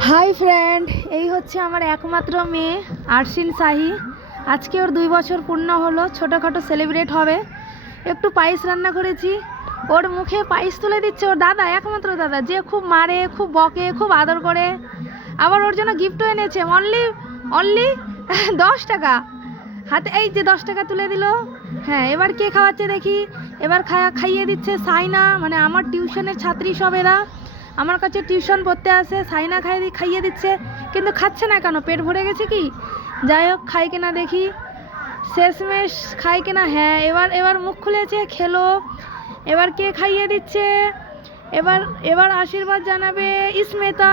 Hi friend, এই হচ্ছে আমার একমাত্র মেয়ে, আরশিন শাহি। আজকে ওর দুই বছর পূর্ণ হলো, ছোটোখাটো সেলিব্রেট হবে। একটু পায়েস রান্না করেছি। ওর মুখে পায়েস তুলে দিচ্ছে ওর দাদা, একমাত্র দাদা। যে খুব মারে, খুব বকে, খুব আদর করে। আবার ওর জন্য গিফটও এনেছে অনলি অনলি দশ টাকা। হাতে, এই যে দশ টাকা তুলে দিল। হ্যাঁ এবার কে খাওয়াচ্ছে দেখি। এবার খাইয়ে দিচ্ছে সাইনা মানে আমার টিউশনের ছাত্রী সব এরা। আমার কাছে টিউশন পড়তে আসে সাইনা খাই খাইয়ে দিচ্ছে, কিন্তু খাচ্ছে না কেন? পেট ভরে গেছে কি? যাই হোক, খাই কিনা দেখি। শেষমেশ খাই কিনা? হ্যাঁ এবার এবার মুখ খুলেছে, খেলো। এবার কে খাইয়ে দিচ্ছে? এবার এবার আশীর্বাদ জানাবে ইসমেতা।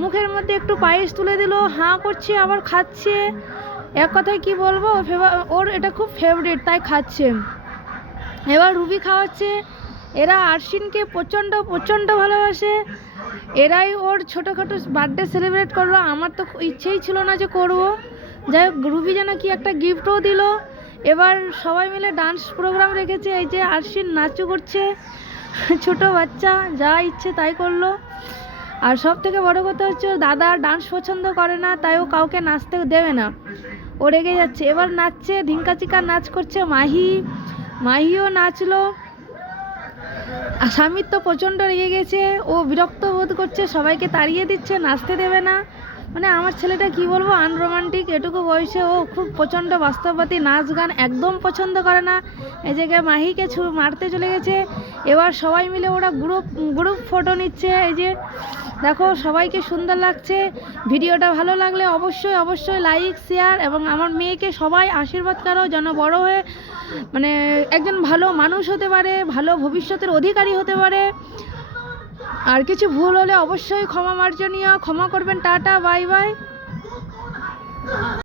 মুখের মধ্যে একটু পায়েস তুলে দিল, হাঁ করছে, আবার খাচ্ছে। এক কথায় কি বলব? ওর এটা খুব ফেভারিট তাই খাচ্ছে। এবার রুবি খাওয়াচ্ছে। এরা আরশিনকে প্রচণ্ড প্রচণ্ড ভালোবাসে। এরাই ওর ছোটোখাটো বার্থডে সেলিব্রেট করল। আমার তো ইচ্ছেই ছিল না যে করব। যাই হোক রুবি যেন কি একটা গিফটও দিল। এবার সবাই মিলে ডান্স প্রোগ্রাম রেখেছে। এই যে আরশিন নাচও করছে। ছোট বাচ্চা, যা ইচ্ছে তাই করল। আর সব থেকে বড় কথা হচ্ছে, ওর দাদা ডান্স পছন্দ করে না, তাই ও কাউকে নাচতে দেবে না। ও রেগে যাচ্ছে। এবার নাচছে ঢিঙ্কা চিকা নাচ করছে মাহি। মাহিও নাচলো। স্বামীর তো প্রচণ্ড রেগে গেছে, ও বিরক্ত বোধ করছে, সবাইকে তাড়িয়ে দিচ্ছে, নাচতে দেবে না। মানে আমার ছেলেটা কি বলব আনরোমান্টিক এটুকু বয়সে ও খুব প্রচণ্ড বাস্তববাদী, নাচ গান একদম পছন্দ করে না। এই জায়গায় মাহিকে ছু মারতে চলে গেছে। এবার সবাই মিলে ওরা গ্রুপ গ্রুপ ফটো নিচ্ছে। এই যে, দেখো সবাইকে সুন্দর লাগছে। ভিডিওটা ভালো লাগলে অবশ্যই অবশ্যই লাইক শেয়ার এবং আমার মেয়েকে সবাই আশীর্বাদ করো, যেন বড় হয়ে মানে একজন ভালো মানুষ হতে পারে, ভালো ভবিষ্যতের অধিকারী হতে পারে। আর কিছু ভুল হলে অবশ্যই ক্ষমা মার্জনীয়। ক্ষমা করবেন, টাটা, বাই বাই।